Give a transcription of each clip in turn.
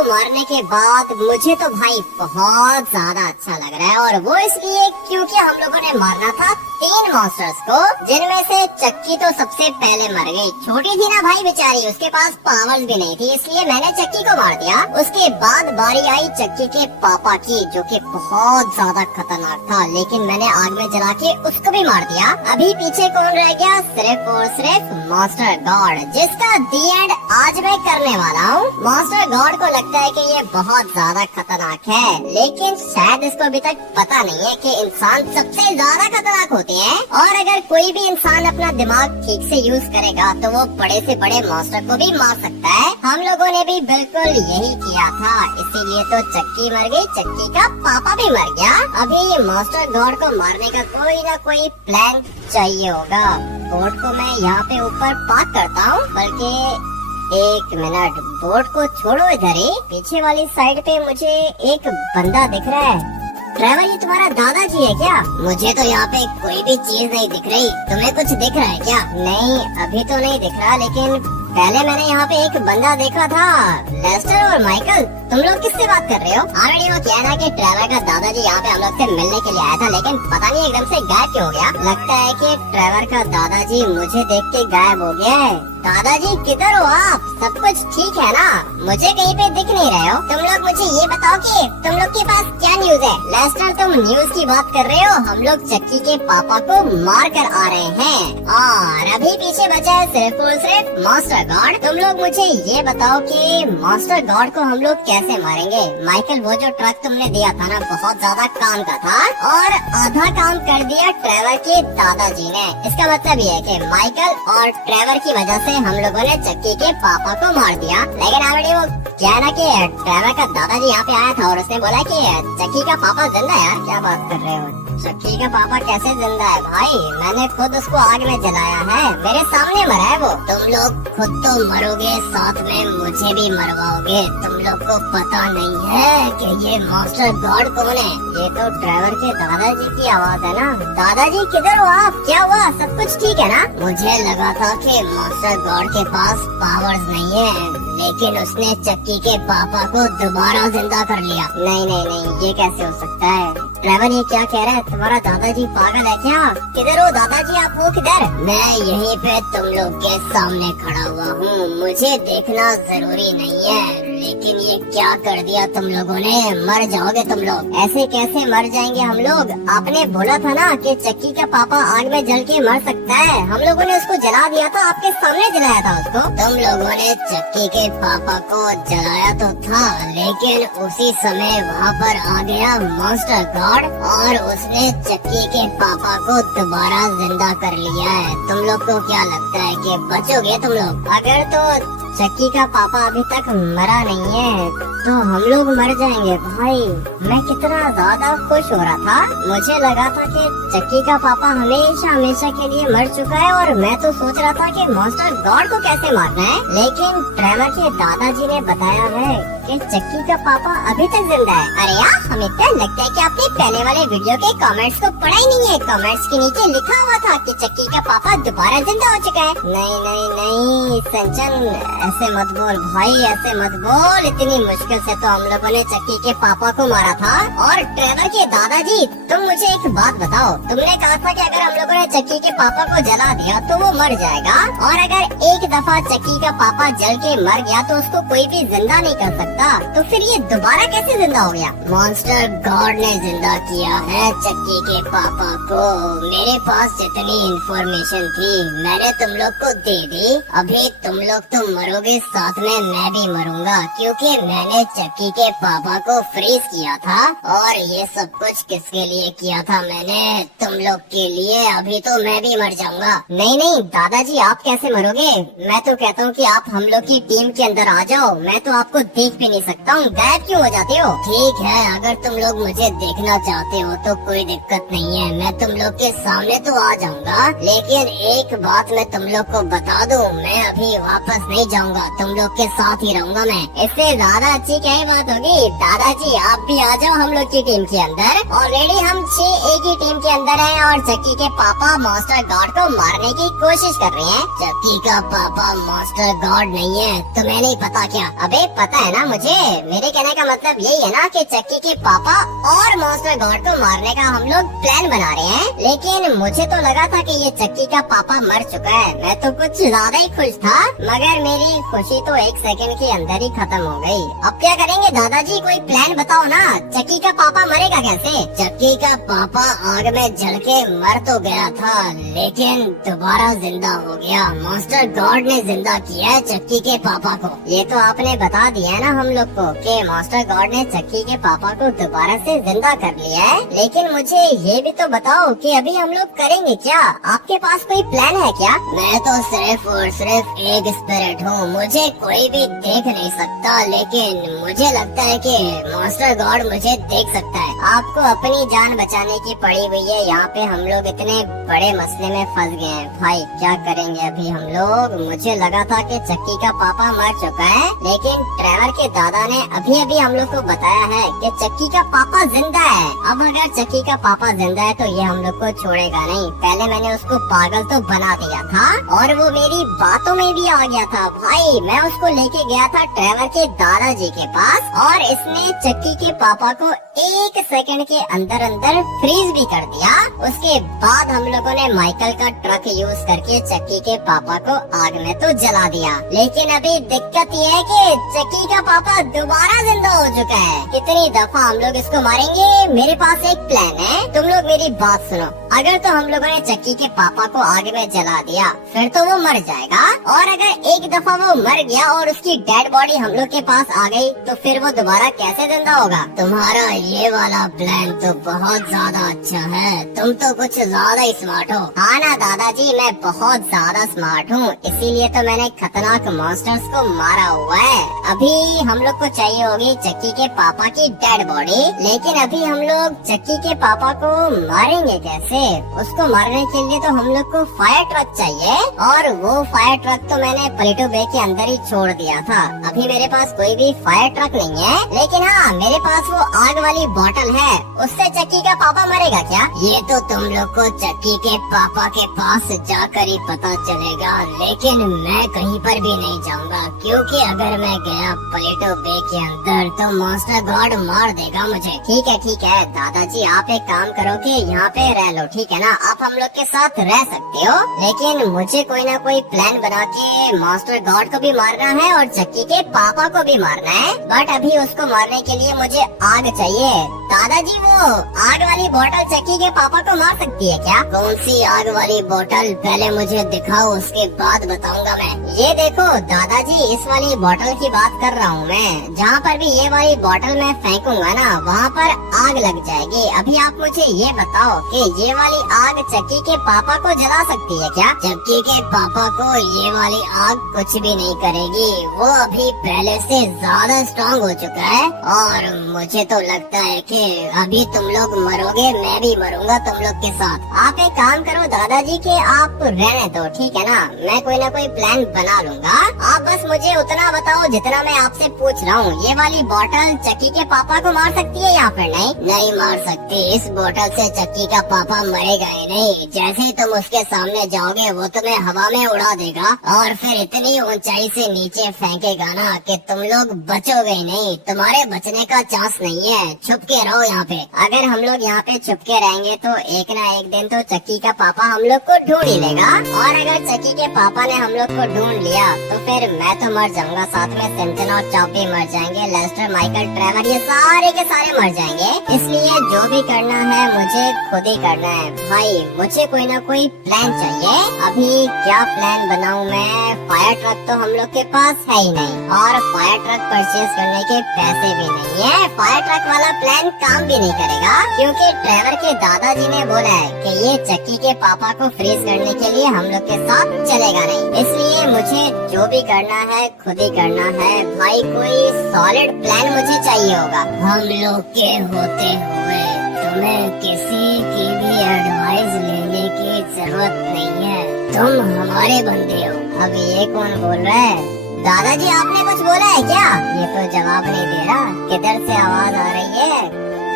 को मारने के बाद मुझे तो भाई बहुत ज्यादा अच्छा लग रहा है, और वो इसलिए क्योंकि हम लोगों ने मारना था 3 मॉन्स्टर्स को, जिनमें से चक्की तो सबसे पहले मर गई। छोटी थी ना भाई बेचारी, उसके पास पावर्स भी नहीं थी, इसलिए मैंने चक्की को मार दिया। उसके बाद बारी आई चक्की के पापा की, जो कि बहुत ज्यादा खतरनाक था, लेकिन मैंने आग में जला के उसको भी मार दिया। अभी पीछे कौन रह गया? सिर्फ और सिर्फ मास्टर गॉड, जिसका दी एंड आज मैं करने वाला हूँ। मास्टर गॉड को लगता है कि ये बहुत ज्यादा खतरनाक है, लेकिन शायद इसको अभी तक पता नहीं है कि इंसान सबसे ज्यादा खतरनाक होते हैं, और अगर कोई भी इंसान अपना दिमाग ठीक से यूज करेगा तो वो बड़े से बड़े मास्टर को भी मार सकता है। हम लोगों ने भी बिल्कुल यही किया था, इसीलिए तो चक्की मर गई, चक्की का पापा भी मर गया। अभी मास्टर गॉड को मारने का कोई ना कोई प्लान चाहिए होगा। बोट को मैं यहाँ पे ऊपर पार्क करता हूँ, बल्कि 1 मिनट, बोट को छोड़ो इधर ही। पीछे वाली साइड पे मुझे एक बंदा दिख रहा है। ड्राइवर, ये तुम्हारा दादाजी है क्या? मुझे तो यहाँ पे कोई भी चीज नहीं दिख रही, तुम्हें कुछ दिख रहा है क्या? नहीं, अभी तो नहीं दिख रहा, लेकिन पहले मैंने यहाँ पे एक बंदा देखा था। लेस्टर और माइकल, तुम लोग किससे बात कर रहे हो? ऑलरेडी वो कहना कि ट्रेवर का दादाजी यहाँ पे हम लोग से मिलने के लिए आया था, लेकिन पता नहीं एकदम से गायब क्यों हो गया। लगता है कि ट्रेवर का दादाजी मुझे देख के गायब हो गया है। दादाजी किधर हो आप? सब कुछ ठीक है ना? मुझे कहीं पे दिख नहीं रहे हो। तुम लोग मुझे ये बताओ कि तुम लोग के पास क्या न्यूज है? लेस्टर, तुम न्यूज की बात कर रहे हो? हम लोग चक्की के पापा को मार कर आ रहे हैं, और अभी पीछे बचा है सिर्फ और सिर्फ मास्टर गॉड। तुम लोग मुझे ये बताओ कि मास्टर गॉड को हम लोग कैसे मारेंगे? माइकल, वो जो ट्रक तुमने दिया था ना, बहुत ज्यादा काम का था, और आधा काम कर दिया ट्रेवर के दादाजी ने। इसका मतलब ये है कि माइकल और ट्रेवर की वजह से हम लोगों ने चक्की के पापा को मार दिया। लेकिन ऑलरेडी वो क्या ना कि ट्रेवर का दादाजी यहाँ पे आया था और उसने बोला कि चक्की का पापा जिंदा है। यार क्या बात कर रहे हो? चक्की का पापा कैसे जिंदा है भाई? मैंने खुद उसको आग में जलाया है, मेरे सामने मरा है वो। तुम लोग खुद तो मरोगे, साथ में मुझे भी मरवाओगे। तुम लोग को पता नहीं है कि ये मास्टर गॉड कौन है? ये तो ड्राइवर के दादाजी की आवाज है ना। दादाजी किधर हो आप? क्या हुआ? सब कुछ ठीक है ना? मुझे लगा था कि मास्टर गॉड के पास पावर्स नहीं है, लेकिन उसने चक्की के पापा को दोबारा जिंदा कर लिया। नहीं नहीं नहीं, ये कैसे हो सकता है? ड्राइवर, ये क्या कह रहा है? तुम्हारा दादाजी पागल है क्या? किधर हो दादाजी? आप हो किधर? मैं यहीं पे तुम लोग के सामने खड़ा हुआ हूँ, मुझे देखना जरूरी नहीं है, लेकिन ये क्या कर दिया तुम लोगों ने? मर जाओगे तुम लोग। ऐसे कैसे मर जाएंगे हम लोग? आपने बोला था ना कि चक्की का पापा आग में जल के मर सकता है। हम लोगों ने उसको जला दिया था, आपके सामने जलाया था उसको। तुम लोगों ने चक्की के पापा को जलाया तो था, लेकिन उसी समय वहाँ पर आ गया मास्टर गॉड, और उसने चक्की के पापा को दोबारा जिंदा कर लिया है। तुम लोग को क्या लगता है कि बचोगे तुम लोग? अगर तो चक्की का पापा अभी तक मरा नहीं है तो हम लोग मर जाएंगे भाई। मैं कितना ज्यादा खुश हो रहा था, मुझे लगा था कि चक्की का पापा हमेशा हमेशा के लिए मर चुका है, और मैं तो सोच रहा था कि मास्टर गॉड को कैसे मारना है। लेकिन ट्रेवर के दादाजी ने बताया है कि चक्की का पापा अभी तक जिंदा है। अरे यार, हमें क्या लगता है कि आपने पहले वाले वीडियो के कमेंट्स को पढ़ा ही नहीं है। कमेंट्स के नीचे लिखा हुआ था कि चक्की का पापा दोबारा जिंदा हो चुका है। नहीं नहीं नहीं संजन, ऐसे मत बोल भाई, ऐसे मत बोल। इतनी मुश्किल से तो हम लोगों ने चक्की के पापा को मारा था। और ट्रेवर के दादाजी, तुम मुझे एक बात बताओ, तुमने कहा था कि अगर हम लोगों ने चक्की के पापा को जला दिया तो वो मर जाएगा, और अगर एक दफा चक्की का पापा जल के मर गया तो उसको कोई भी जिंदा नहीं कर सकता, तो फिर ये दोबारा कैसे जिंदा हो गया? मॉन्स्टर गॉड ने जिंदा किया है चक्की के पापा को। मेरे पास जितनी इंफॉर्मेशन थी मैंने तुम लोग को दे दी। अभी तुम लोग तो मरोगे, साथ में मैं भी मरूंगा, क्योंकि मैंने चक्की के पापा को फ्रीज किया था। और ये सब कुछ किसके लिए किया था मैंने? तुम लोग के लिए। अभी तो मैं भी मर जाऊंगा। नहीं नहीं दादाजी, आप कैसे मरोगे? मैं तो कहता हूँ कि आप हम लोग की टीम के अंदर आ जाओ, मैं तो आपको देख भी नहीं सकता हूँ, गायब क्यों हो जाते हो? ठीक है, अगर तुम लोग मुझे देखना चाहते हो तो कोई दिक्कत नहीं है, मैं तुम लोग के सामने तो आ जाऊंगा। लेकिन एक बात मैं तुम लोग को बता दूं, मैं अभी वापस नहीं जाऊंगा, तुम लोग के साथ ही रहूंगा मैं। इससे ज्यादा अच्छी क्या ही बात होगी। दादाजी आप भी आ जाओ हम लोग की टीम के अंदर। ऑलरेडी हम 6 एक ही टीम के अंदर हैं और चक्की के पापा मॉन्स्टर गॉड को मारने की कोशिश कर रहे हैं। चक्की का पापा मॉन्स्टर गॉड नहीं है, तुम्हें नहीं पता क्या? अबे पता है ना मुझे, मेरे कहने का मतलब यही है ना कि चक्की के पापा और मॉन्स्टर गॉड को मारने का हम लोग प्लान बना रहे हैं। लेकिन मुझे तो लगा था कि ये चक्की का पापा मर चुका है, मैं तो कुछ ज्यादा ही खुश था, मगर मेरी खुशी तो 1 सेकंड के अंदर ही खत्म हो गई। अब क्या करेंगे दादाजी, कोई प्लान बताओ ना। चक्की का पापा मरेगा कैसे? चक्की का पापा आग में जल के मर तो गया था, लेकिन दोबारा जिंदा हो गया। मॉन्स्टर गॉड ने जिंदा किया है चक्की के पापा को। ये तो आपने बता दिया है ना हम लोग को कि मॉन्स्टर गॉड ने चक्की के पापा को दोबारा से जिंदा कर लिया है। लेकिन मुझे ये भी तो बताओ कि अभी हम लोग करेंगे क्या? आपके पास कोई प्लान है क्या? मैं तो सिर्फ और सिर्फ एक स्पिरिट हूँ, मुझे कोई भी देख नहीं सकता, लेकिन मुझे लगता है कि मॉन्स्टर गॉड मुझे देख सकता है। आपको अपनी जान बचाने की पड़ी हुई है, यहाँ पे हम लोग इतने बड़े मसले में फंस गए हैं। भाई क्या करेंगे अभी हम लोग? मुझे लगा था कि चक्की का पापा मर चुका है, लेकिन ट्रेवर के दादा ने अभी अभी हम लोग को बताया है कि चक्की का पापा जिंदा है। अब अगर चक्की का पापा जिंदा है तो ये हम लोग को छोड़ेगा नहीं। पहले मैंने उसको पागल तो बना दिया था और वो मेरी बातों में भी आ गया था। भाई मैं उसको लेके गया था ट्रेवर के दादाजी के पास और इसने चक्की के पापा को 1 सेकंड के अंदर अंदर फ्रीज भी कर दिया। उसके बाद हम लोगों ने माइकल का ट्रक यूज करके चक्की के पापा को आग में तो जला दिया। लेकिन अभी दिक्कत ये है कि चक्की का पापा दोबारा जिंदा हो चुका है। कितनी दफा हम लोग इसको मारेंगे? मेरे पास एक प्लान है, तुम लोग मेरी बात सुनो। अगर तो हम लोगों ने चक्की के पापा को आग में जला दिया फिर तो वो मर जाएगा, और अगर एक दफा वो मर गया और उसकी डेड बॉडी हम लोग के पास आ गई तो फिर वो दोबारा कैसे जिंदा होगा? तुम्हारा ये वाला प्लान तो बहुत ज्यादा अच्छा है, तुम तो कुछ ज्यादा ही स्मार्ट हो। हाँ ना दादाजी, मैं बहुत ज्यादा स्मार्ट हूँ, इसीलिए तो मैंने खतरनाक मॉन्स्टर्स को मारा हुआ है। अभी हम लोग को चाहिए होगी चक्की के पापा की डेड बॉडी, लेकिन अभी हम लोग चक्की के पापा को मारेंगे कैसे? उसको मारने के लिए तो हम लोग को फायर ट्रक चाहिए, और वो फायर ट्रक तो मैंने पलेटो बे के अंदर ही छोड़ दिया था। अभी मेरे पास कोई भी फायर ट्रक नहीं है, लेकिन हाँ मेरे पास वो आग वाली बोतल है, उससे चक्की का पापा मरेगा क्या? ये तो तुम लोग को चक्की के पापा के पास जाकर ही पता चलेगा, लेकिन मैं कहीं पर भी नहीं जाऊंगा, क्योंकि अगर मैं गया पलेटो बे के अंदर तो मॉन्स्टर गॉड मार देगा मुझे। ठीक है दादाजी, आप एक काम करो कि यहाँ पे रह लो, ठीक है ना? आप हम लोग के साथ रह सकते हो, लेकिन मुझे कोई ना कोई प्लान बना के मॉन्स्टर गॉड को भी मारना है और चक्की के पापा को भी मारना है। बट अभी उसको मारने के लिए मुझे आग चाहिए। दादाजी वो आग वाली बोतल चक्की के पापा को मार सकती है क्या? कौन सी आग वाली बोतल? पहले मुझे दिखाओ, उसके बाद बताऊंगा मैं। ये देखो दादाजी, इस वाली बोतल की बात कर रहा हूँ मैं। जहाँ पर भी ये वाली बोतल मैं फेंकूंगा ना, वहाँ पर आग लग जाएगी। अभी आप मुझे ये बताओ कि ये वाली आग चक्की के पापा को जला सकती है क्या? चक्की के पापा को ये वाली आग कुछ भी नहीं करेगी, वो अभी पहले से ज्यादा स्ट्रांग हो चुका है, और मुझे तो लगता है कि अभी तुम लोग मरोगे, मैं भी मरूंगा तुम लोग के साथ। आप एक काम करो दादाजी के आप रहने दो, ठीक है ना? मैं कोई ना कोई प्लान बना लूंगा, आप बस मुझे उतना बताओ जितना मैं आपसे पूछ रहा हूँ। ये वाली बोतल चक्की के पापा को मार सकती है या फिर नहीं? नहीं मार सकती, इस बोतल से चक्की का पापा मरेगा ही नहीं। जैसे ही तुम उसके सामने जाओगे वो तुम्हें हवा में उड़ा देगा और फिर इतनी ऊंचाई से नीचे फेंकेगा ना कि तुम लोग बचोगे ही नहीं, तुम्हारे बचने का चांस नहीं है। छुप के रहो यहाँ पे। अगर हम लोग यहाँ पे छुप के रहेंगे तो एक ना एक दिन तो चक्की का पापा हम लोग को ढूंढ ही लेगा, और अगर चक्की के पापा ने हम लोग को ढूंढ लिया तो फिर मैं तो मर जाऊंगा, साथ में सिम्पसन और चॉपी मर जाएंगे, लेस्टर, माइकल, ट्रेवर, ये सारे के सारे मर जाएंगे। इसलिए जो भी करना है मुझे खुद ही करना है। भाई मुझे कोई ना कोई प्लान चाहिए। अभी क्या प्लान बनाऊं मैं? फायर ट्रक तो हम लोग के पास है ही नहीं, और फायर ट्रक परचेज करने के पैसे भी नहीं है। फायर ट्रक वाला प्लान काम भी नहीं करेगा, क्योंकि ट्रेवर के दादाजी ने बोला है कि ये चक्की के पापा को फ्रीज करने के लिए हम लोग के साथ चलेगा नहीं। इसलिए मुझे जो भी करना है खुद ही करना है। भाई कोई सॉलिड प्लान मुझे चाहिए होगा। हम लोग के होते हुए तुम्हें किसी की भी एडवाइस लेने की जरूरत नहीं है, तुम हमारे बंदे हो। अब ये कौन बोल रहा है? दादाजी आपने कुछ बोला है क्या? ये तो जवाब नहीं दे रहा। किधर से आवाज आ रही है?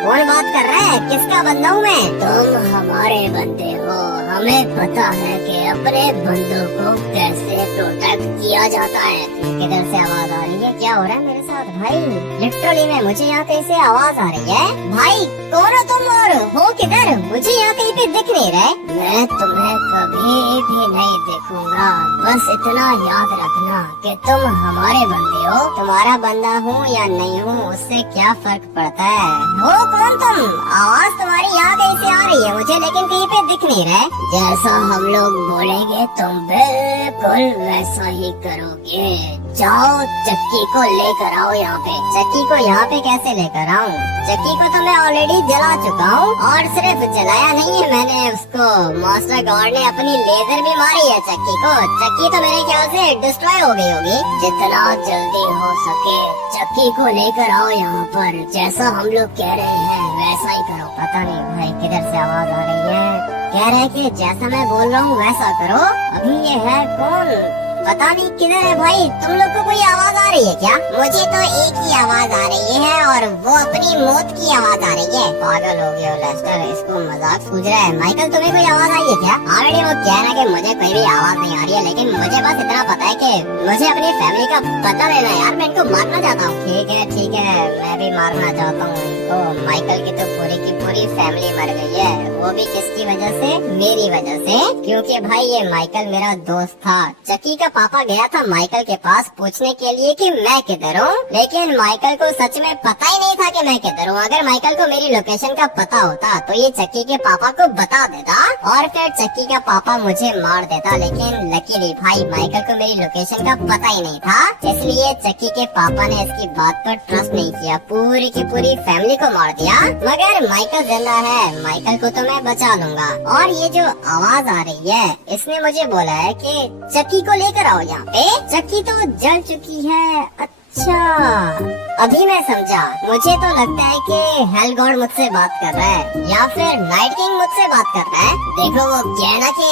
कौन बात कर रहा है? किसका बंदा हूँ मैं? तुम हमारे बंदे हो। हमें पता है कि अपने बंदों को कैसे प्रोटेक्ट किया जाता है। किधर से आवाज आ रही है? क्या हो रहा है मेरे साथ भाई? लिटरली में मुझे यहाँ कहीं से आवाज आ रही है। भाई कौन हो तुम और हो किधर? मुझे यहाँ कहीं पे दिख नहीं रहे। मैं तुम्हें कभी भी नहीं देखूंगा। बस इतना याद रखना कि तुम हमारे बंदे हो। तुम्हारा बंदा हूँ या नहीं हूँ उससे क्या फर्क पड़ता है? हो कौन तुम? आवाज तुम्हारी यहाँ कहीं से आ रही है मुझे, लेकिन कहीं पे दिख नहीं रहे। जैसा हम लोग बोलेंगे तुम बिल्कुल वैसा ही करोगे। जाओ चक्की को लेकर आओ यहाँ पे। चक्की को यहाँ पे कैसे लेकर आऊँ? चक्की को तो मैं ऑलरेडी जला चुका हूँ, और सिर्फ जलाया नहीं है मैंने उसको, मास्टर गॉड ने अपनी लेजर भी मारी है चक्की को। चक्की तो मेरे ख्याल से डिस्ट्रॉय हो गई होगी। जितना जल्दी हो सके चक्की को लेकर आओ यहाँ पर। जैसा हम लोग कह रहे हैं वैसा ही करो। पता नहीं भाई किधर से आवाज आ रही है। कह रहे कि जैसा मैं बोल रहा हूँ वैसा करो। अभी ये है कौन? पता नहीं किधर है भाई। तुम लोग को कोई आवाज आ रही है क्या? मुझे तो एक ही आवाज आ रही है, और वो अपनी मौत की आवाज आ रही है। पागल हो गया लेस्टर, इसको मजाक सूझ रहा है। माइकल तुम्हें कोई आवाज आई है क्या? ऑलरेडी वो कह रहा है कि मुझे कोई भी आवाज नहीं आ रही है, लेकिन मुझे बस इतना पता है कि मुझे अपनी फैमिली का पता लेना है यार। मैं इनको मारना चाहता हूँ। ठीक है मैं भी मारना चाहता हूँ इनको। माइकल की तो पूरी की पूरी फैमिली मर गई है, वो भी किसकी वजह से? मेरी वजह से। क्योंकि भाई ये माइकल मेरा दोस्त था। चक्की का पापा गया था माइकल के पास पूछने के लिए कि मैं किधर हूँ, लेकिन माइकल को सच में पता ही नहीं था कि मैं किधर हूँ। अगर माइकल को मेरी लोकेशन का पता होता तो ये चक्की के पापा को बता देता, और फिर चक्की का पापा मुझे मार देता। लेकिन लकीली भाई माइकल को मेरी लोकेशन का पता ही नहीं था, इसलिए चक्की के पापा ने इसकी बात पर ट्रस्ट नहीं किया, पूरी की पूरी फैमिली को मार दिया। मगर माइकल जिंदा है, माइकल को तो मैं बचा लूंगा। और ये जो आवाज आ रही है इसने मुझे बोला है कि चक्की को लेकर आओ यहाँ पे। चक्की तो जल चुकी है। अच्छा अभी मैं समझा। मुझे तो लगता है कि हेल गॉड मुझसे बात कर रहा है, या फिर नाइट किंग मुझसे बात कर रहा है। देखो वो कहना कि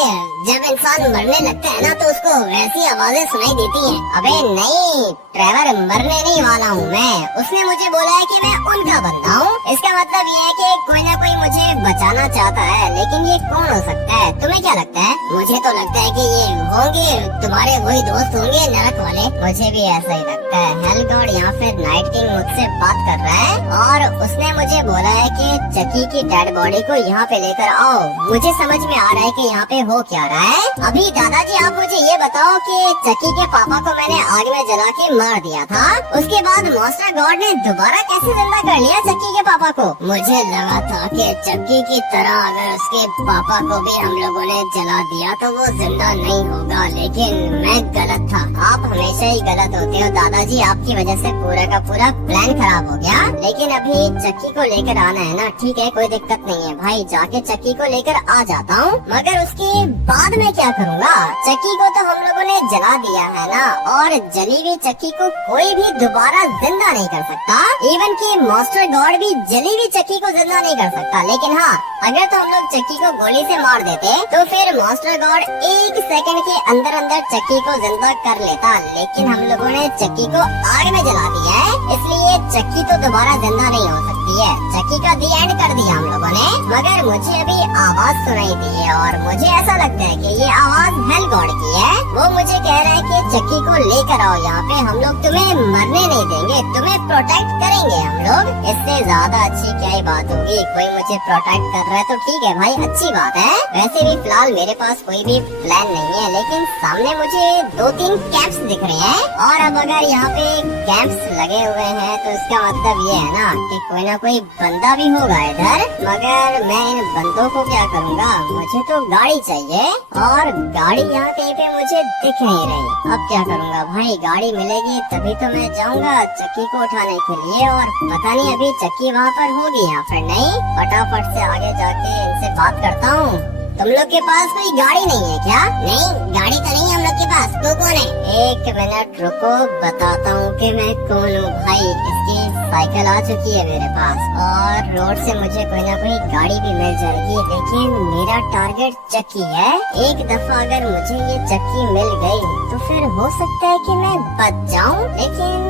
जब इंसान मरने लगता है ना तो उसको वैसी आवाजें सुनाई देती हैं। अबे नहीं ट्रेवर, मरने नहीं वाला हूँ मैं। उसने मुझे बोला है कि मैं उनका बंदा हूँ। इसका मतलब ये है कि कोई ना कोई मुझे बचाना चाहता है, लेकिन ये कौन हो सकता है? तुम्हें क्या लगता है? मुझे तो लगता है कि ये होंगे तुम्हारे वही दोस्त होंगे नरक वाले। मुझे भी ऐसा ही लगता है। हेल गॉड या फिर नाइट किंग मुझसे बात कर रहा है, और उसने मुझे बोला है कि चक्की की डेड बॉडी को यहाँ पे लेकर आओ। मुझे समझ में आ रहा है कि यहाँ पे हो क्या रहा है। अभी दादाजी आप मुझे ये बताओ कि चक्की के पापा को मैंने आग में जला के मार दिया था, उसके बाद मास्टर गॉड ने दोबारा कैसे जिंदा कर लिया चक्की के पापा को? मुझे लगा था कि चक्की की तरह अगर उसके पापा को भी हम लोगों ने जला दिया तो वो जिंदा नहीं होगा, लेकिन मैं गलत था। आप हमेशा ही गलत होते हो दादाजी, आपकी वजह से पूरा का पूरा प्लान खराब हो गया। लेकिन अभी चक्की को लेकर आना है ना, ठीक है कोई दिक्कत नहीं है भाई, जाके चक्की को लेकर आ जाता हूँ। मगर उसके बाद मैं क्या करूँगा? चक्की को तो हम लोगों ने जला दिया है ना, और जली हुई चक्की को कोई भी दोबारा जिंदा नहीं कर सकता। इवन कि मास्टर गॉड भी जली हुई चक्की को जिंदा नहीं कर सकता। लेकिन हाँ, अगर तो हम लोग चक्की को गोली से मार देते तो फिर मास्टर गॉड 1 सेकंड के अंदर अंदर चक्की को जिंदा कर लेता। लेकिन हम लोगों ने चक्की को आग में जला दिया है, इसलिए चक्की तो दोबारा जिंदा नहीं हो सकती है। चक्की का दी एंड कर दिया हम लोगों ने। मगर मुझे अभी आवाज सुनाई दी है, और मुझे ऐसा लगता है कि ये आवाज हेल गॉड की है। वो मुझे कह रहा है कि चक्की को लेकर आओ यहाँ पे, हम लोग तुम्हें मरने नहीं देंगे, तुम्हें प्रोटेक्ट करेंगे हम लोग। इससे ज्यादा अच्छी क्या ही बात होगी? कोई मुझे प्रोटेक्ट कर रहा है तो ठीक है भाई, अच्छी बात है। वैसे भी फिलहाल मेरे पास कोई भी प्लान नहीं है, लेकिन सामने मुझे 2-3 कैंप्स दिख रहे हैं, और अब अगर यहाँ पे कैंप्स लगे हुए हैं तो इसका मतलब ये है ना कि कोई ना कोई बंदा भी होगा इधर। मगर मैं इन बंदों को क्या करूँगा? मुझे तो गाड़ी चाहिए, और गाड़ी यहाँ कहीं पे मुझे दिख नहीं रही। अब क्या करूँगा भाई? गाड़ी मिलेगी तभी तो मैं जाऊँगा चक्की को उठाने के लिए, और पता नहीं अभी चक्की वहाँ पर होगी या फिर नहीं। फटाफट से आगे जाके इनसे बात करता हूँ। तुम लोग के पास कोई गाड़ी नहीं है क्या? नहीं, गाड़ी तो नहीं है हम लोग के पास। तू कौन है? 1 मिनट रुको, बताता हूँ कि मैं कौन हूँ भाई। इसकी साइकिल आ चुकी है मेरे पास और रोड से मुझे कोई ना कोई गाड़ी भी मिल जाएगी, लेकिन मेरा टारगेट चक्की है। एक दफा अगर मुझे ये चक्की मिल गई तो फिर हो सकता है कि मैं बच जाऊँ, लेकिन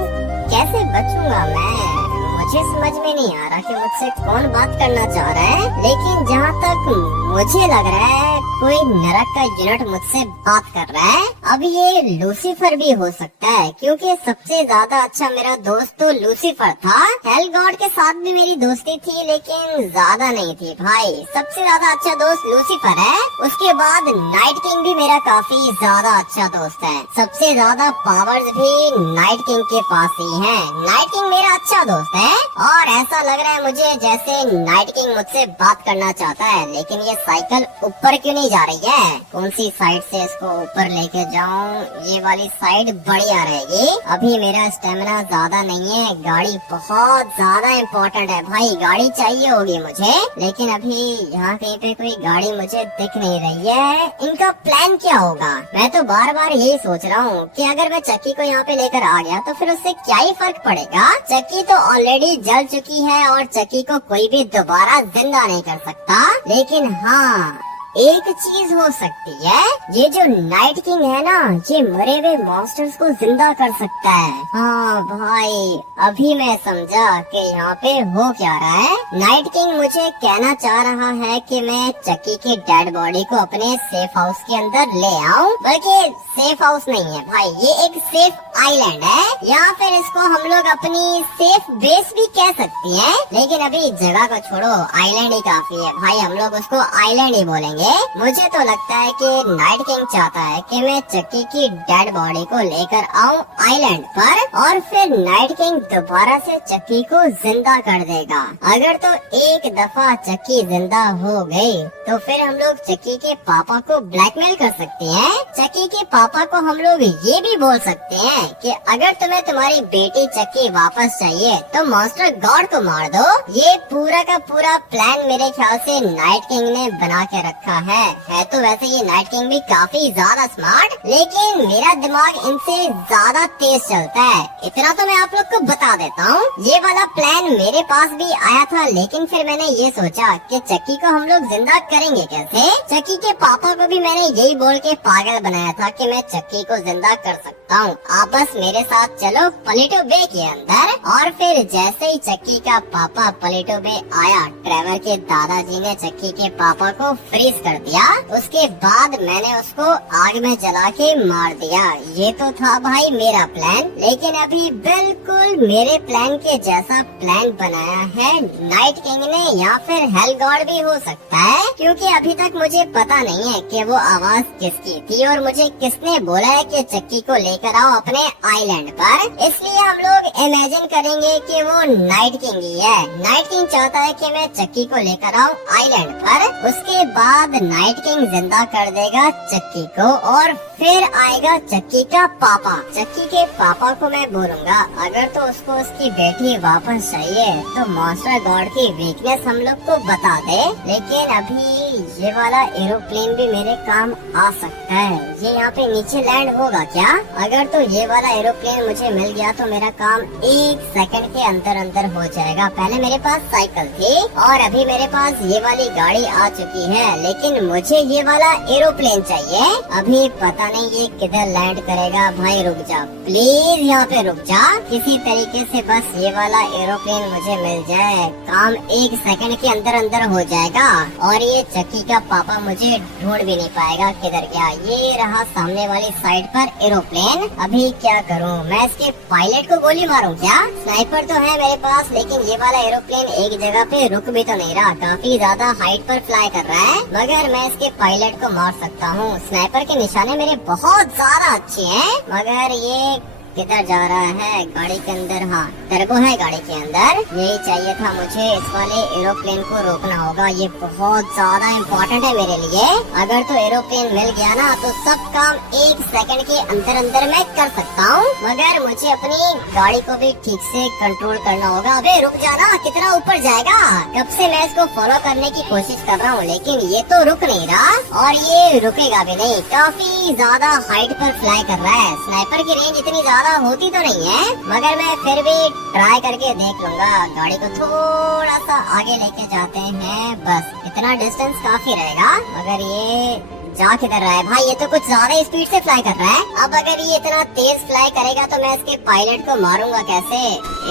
कैसे बचूंगा मैं? मुझे समझ में नहीं आ रहा कि मुझसे कौन बात करना चाह रहा है, लेकिन जहाँ तक मुझे लग रहा है कोई नरक का यूनिट मुझसे बात कर रहा है। अब ये लूसीफर भी हो सकता है, क्योंकि सबसे ज्यादा अच्छा मेरा दोस्त तो लूसीफर था। हेल गॉड के साथ भी मेरी दोस्ती थी, लेकिन ज्यादा नहीं थी भाई। सबसे ज्यादा अच्छा दोस्त लूसीफर है, उसके बाद नाइट किंग भी मेरा काफी ज्यादा अच्छा दोस्त है। सबसे ज्यादा पावर्स भी नाइट किंग के पास ही है। नाइट किंग मेरा अच्छा दोस्त है और ऐसा लग रहा है मुझे जैसे नाइट किंग मुझसे बात करना चाहता है, लेकिन ये साइकिल ऊपर क्यों नहीं जा रही है? कौन सी साइड से इसको ऊपर लेके जाऊं? ये वाली साइड बढ़िया रहेगी। अभी मेरा स्टेमिना ज्यादा नहीं है, गाड़ी बहुत ज्यादा इम्पोर्टेंट है भाई, गाड़ी चाहिए होगी मुझे। लेकिन अभी यहाँ कहीं पे कोई गाड़ी मुझे दिख नहीं रही है। इनका प्लान क्या होगा? मैं तो बार बार यही सोच रहा हूँ कि अगर मैं चक्की को यहाँ पे लेकर आ गया तो फिर उससे क्या ही फर्क पड़ेगा? चक्की तो ऑलरेडी जल चुकी है और चक्की को कोई भी दोबारा जिंदा नहीं कर सकता। लेकिन हाँ, एक चीज हो सकती है, ये जो नाइट किंग है ना, ये मरे हुए मॉन्स्टर्स को जिंदा कर सकता है। हाँ भाई, अभी मैं समझा कि यहाँ पे हो क्या रहा है। नाइट किंग मुझे कहना चाह रहा है कि मैं चक्की की डेड बॉडी को अपने सेफ हाउस के अंदर ले आऊं, बल्कि सेफ हाउस नहीं है भाई, ये एक सेफ आइलैंड है, या फिर इसको हम लोग अपनी सेफ बेस भी कह सकते हैं। लेकिन अभी जगह को छोड़ो, आइलैंड ही काफी है भाई, हम लोग उसको आइलैंड ही बोलेंगे। मुझे तो लगता है कि नाइट किंग चाहता है कि मैं चक्की की डेड बॉडी को लेकर आऊं आइलैंड पर, और फिर नाइट किंग दोबारा से चक्की को जिंदा कर देगा। अगर तो एक दफा चक्की जिंदा हो गई तो फिर हम लोग चक्की के पापा को ब्लैकमेल कर सकते हैं। चक्की के पापा को हम लोग ये भी बोल सकते हैं कि अगर तुम्हें तुम्हारी बेटी चक्की वापस चाहिए तो मॉन्स्टर गॉड को मार दो। ये पूरा का पूरा प्लान मेरे ख्याल से नाइट किंग ने बना के रखा है तो वैसे ये नाइट किंग भी काफी ज्यादा स्मार्ट, लेकिन मेरा दिमाग इनसे ज्यादा तेज चलता है। इतना तो मैं आप लोग को बता देता हूँ, ये वाला प्लान मेरे पास भी आया था, लेकिन फिर मैंने ये सोचा कि चक्की को हम लोग जिंदा करेंगे कैसे। चक्की के पापा को भी मैंने यही बोल के पागल बनाया था कि मैं चक्की को जिंदा कर सकता हूँ, आप बस मेरे साथ चलो पलेटो बे के अंदर। और फिर जैसे ही चक्की का पापा पलेटो बे आया, ट्रेवर के दादाजी ने चक्की के पापा को फ्रीज कर दिया। उसके बाद मैंने उसको आग में जला के मार दिया। ये तो था भाई मेरा प्लान, लेकिन अभी बिल्कुल मेरे प्लान के जैसा प्लान बनाया है नाइट किंग ने, या फिर हेल गॉड भी हो सकता है, क्योंकि अभी तक मुझे पता नहीं है कि वो आवाज किसकी थी और मुझे किसने बोला है कि चक्की को लेकर आओ अपने आइलैंड पर। इसलिए हम लोग इमेजिन करेंगे कि वो नाइट किंग ही है। नाइट किंग चाहता है कि मैं चक्की को लेकर आऊं आइलैंड पर। उसके बाद नाइट किंग जिंदा कर देगा चक्की को और फिर आएगा चक्की का पापा। चक्की के पापा को मैं बोलूंगा अगर तो उसको उसकी बेटी वापस चाहिए तो मॉन्स्टर गॉड की वीकनेस हम लोग को बता दे। लेकिन अभी ये वाला एरोप्लेन भी मेरे काम आ सकता है। ये यहाँ पे नीचे लैंड होगा क्या? अगर तो ये वाला एरोप्लेन मुझे मिल गया तो मेरा काम 1 सेकंड के अंदर अंदर हो जाएगा। पहले मेरे पास साइकिल थी और अभी मेरे पास ये वाली गाड़ी आ चुकी है, लेकिन मुझे ये वाला एरोप्लेन चाहिए। अभी पता नहीं ये किधर लैंड करेगा। भाई रुक जा प्लीज, यहाँ पे रुक जा, किसी तरीके से बस ये वाला एरोप्लेन मुझे मिल जाए, काम 1 सेकंड के अंदर अंदर हो जाएगा और ये चक्की का पापा मुझे ढूंढ भी नहीं पाएगा किधर गया। ये रहा सामने वाली साइड पर एरोप्लेन। अभी क्या करूँ मैं? इसके पायलट को गोली मारूं क्या? स्नाइपर तो है मेरे पास, लेकिन ये वाला एरोप्लेन एक जगह पे रुक भी तो नहीं रहा, काफी ज्यादा हाइट पर फ्लाई कर रहा है। मगर मैं इसके पायलट को मार सकता हूँ। स्नाइपर के निशाने मेरे बहुत ज्यादा अच्छे हैं, मगर ये किधर जा रहा है? गाड़ी के अंदर, हाँ टर्बो है गाड़ी के अंदर। यही चाहिए था मुझे, इस वाले एरोप्लेन को रोकना होगा। ये बहुत ज्यादा इम्पोर्टेंट है मेरे लिए। अगर तो एरोप्लेन मिल गया ना तो सब काम 1 सेकंड के अंदर अंदर मैं कर सकता हूँ, मगर मुझे अपनी गाड़ी को भी ठीक से कंट्रोल करना होगा। अबे रुक जाना, कितना ऊपर जाएगा? कब से मैं इसको फॉलो करने की कोशिश कर रहा हूँ, लेकिन ये तो रुक नहीं रहा और ये रुकेगा भी नहीं। काफी ज्यादा हाइट पर फ्लाई कर रहा है। स्नाइपर की रेंज इतनी ज्यादा होती तो नहीं है, मगर मैं फिर भी ट्राई करके देख लूंगा। गाड़ी को थोड़ा सा आगे लेके जाते हैं, बस इतना डिस्टेंस काफी रहेगा। मगर ये जा किधर रहा है भाई? ये तो कुछ ज्यादा स्पीड से फ्लाई कर रहा है। अब अगर ये इतना तेज फ्लाई करेगा तो मैं इसके पायलट को मारूंगा कैसे?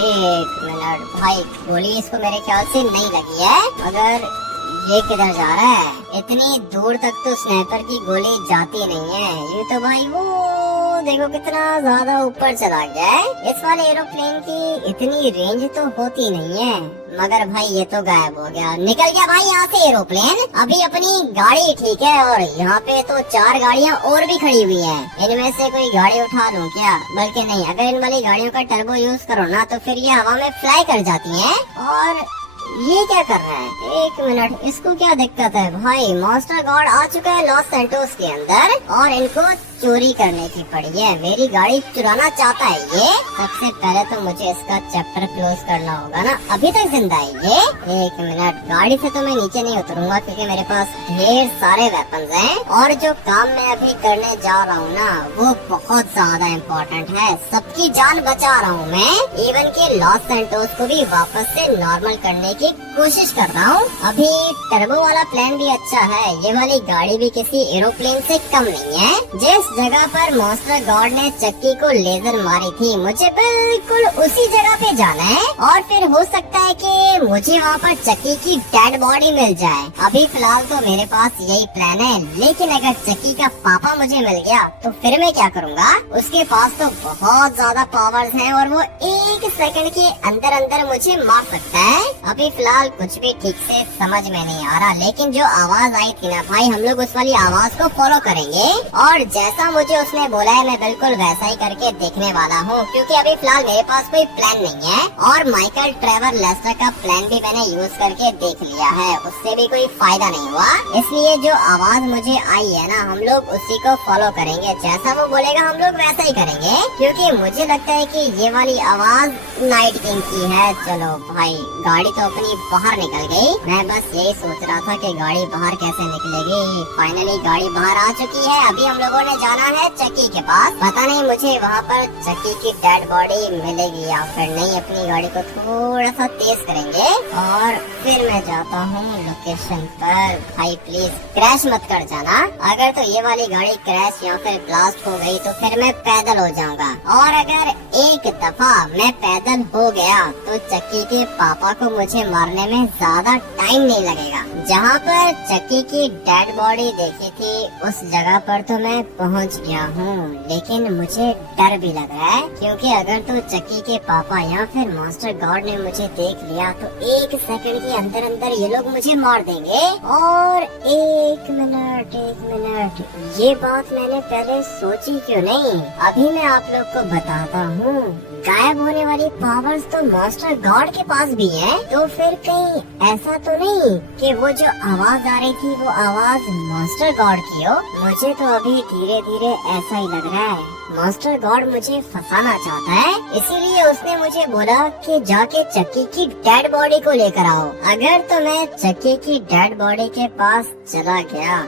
1 मिनट भाई, गोली इसको मेरे ख्याल से नहीं लगी है, मगर ये किधर जा रहा है? इतनी दूर तक तो स्नाइपर की गोली जाती नहीं है। ये तो भाई वो देखो कितना ज्यादा ऊपर चला गया है। इस वाले एरोप्लेन की इतनी रेंज तो होती नहीं है, मगर भाई ये तो गायब हो गया, निकल गया भाई यहाँ से एरोप्लेन। अभी अपनी गाड़ी ठीक है, और यहाँ पे तो 4 गाड़ियाँ और भी खड़ी हुई हैं। इनमें से कोई गाड़ी उठा लूं क्या? बल्कि नहीं, अगर इन वाली गाड़ियों का टर्बो यूज करो ना तो फिर ये हवा में फ्लाई कर जाती हैं। और ये क्या कर रहा है? 1 मिनट, इसको क्या दिक्कत है भाई? मास्टर गार्ड आ चुका है लॉस सैंटोस के अंदर और इनको चोरी करने की पड़ी है। मेरी गाड़ी चुराना चाहता है ये। सबसे पहले तो मुझे इसका चैप्टर क्लोज करना होगा ना। अभी तक जिंदा है ये। 1 मिनट, गाड़ी से तो मैं नीचे नहीं उतरूंगा क्योंकि मेरे पास ढेर सारे वेपन्स हैं और जो काम मैं अभी करने जा रहा हूँ ना वो बहुत ज्यादा इम्पोर्टेंट है। सबकी जान बचा रहा हूँ मैं, इवन के लॉस सैंटोस को भी वापस से नॉर्मल करने की कोशिश कर रहा हूँ। अभी टर्बो वाला प्लान भी अच्छा है। ये वाली गाड़ी भी किसी एरोप्लेन से कम नहीं है। जिस जगह पर मास्टर गॉड ने चक्की को लेजर मारी थी, मुझे बिल्कुल उसी जगह पे जाना है और फिर हो सकता है कि मुझे वहाँ पर चक्की की डेड बॉडी मिल जाए। अभी फिलहाल तो मेरे पास यही प्लान है, लेकिन अगर चक्की का पापा मुझे मिल गया तो फिर मैं क्या करूँगा? उसके पास तो बहुत ज्यादा पावर्स हैं और वो 1 सेकंड के अंदर अंदर मुझे मार सकता है। अभी फिलहाल कुछ भी ठीक से समझ में नहीं आ रहा, लेकिन जो आवाज आई थी ना भाई, हम लोग उस वाली आवाज को फॉलो करेंगे और जैसा मुझे उसने बोला है मैं बिल्कुल वैसा ही करके देखने वाला हूँ, क्योंकि अभी फिलहाल मेरे पास कोई प्लान नहीं है और माइकल ट्रेवर लेस्टर का प्लान भी मैंने यूज करके देख लिया है, उससे भी कोई फायदा नहीं हुआ। इसलिए जो आवाज मुझे आई है ना, हम लोग उसी को फॉलो करेंगे। जैसा वो बोलेगा हम लोग वैसा ही करेंगे, क्योंकि मुझे लगता है कि ये वाली आवाज नाइट किंग की है। चलो भाई, गाड़ी तो अपनी बाहर निकल गई। मैं बस यही सोच रहा था कि गाड़ी बाहर कैसे निकलेगी। फाइनली गाड़ी बाहर आ चुकी है। अभी हम लोगों ने जाना है चक्की के पास। पता नहीं मुझे वहाँ पर चक्की की डेड बॉडी मिलेगी या फिर नहीं। अपनी गाड़ी को थोड़ा सा तेज करेंगे और फिर मैं जाता हूँ लोकेशन पर। भाई प्लीज क्रैश मत कर जाना। अगर तो ये वाली गाड़ी क्रैश या फिर ब्लास्ट हो गई तो फिर मैं पैदल हो जाऊंगा, और अगर एक दफा मैं पैदल हो गया तो चक्की के पापा को मुझे मारने में ज्यादा टाइम नहीं लगेगा। जहाँ पर चक्की की डेड बॉडी देखी थी उस जगह पर तो मैं पहुँच गया हूँ, लेकिन मुझे डर भी लग रहा है, क्योंकि अगर तो चक्की के पापा या फिर मास्टर गॉड ने मुझे देख लिया तो 1 सेकंड के अंदर अंदर ये लोग मुझे मार देंगे। और 1 मिनट, ये बात मैंने पहले सोची क्यों नहीं? अभी मैं आप लोग को बताता हूँ। गायब होने वाली पावर्स तो मास्टर गॉड के पास भी है, तो फिर कहीं ऐसा तो नहीं कि वो जो आवाज आ रही थी वो आवाज मास्टर गॉड की हो? मुझे तो अभी धीरे धीरे ऐसा ही लग रहा है। मास्टर गॉड मुझे फंसाना चाहता है, इसीलिए उसने मुझे बोला कि जाके चक्की की डेड बॉडी को लेकर आओ। अगर तो मैं चक्की की डेड बॉडी के पास चला गया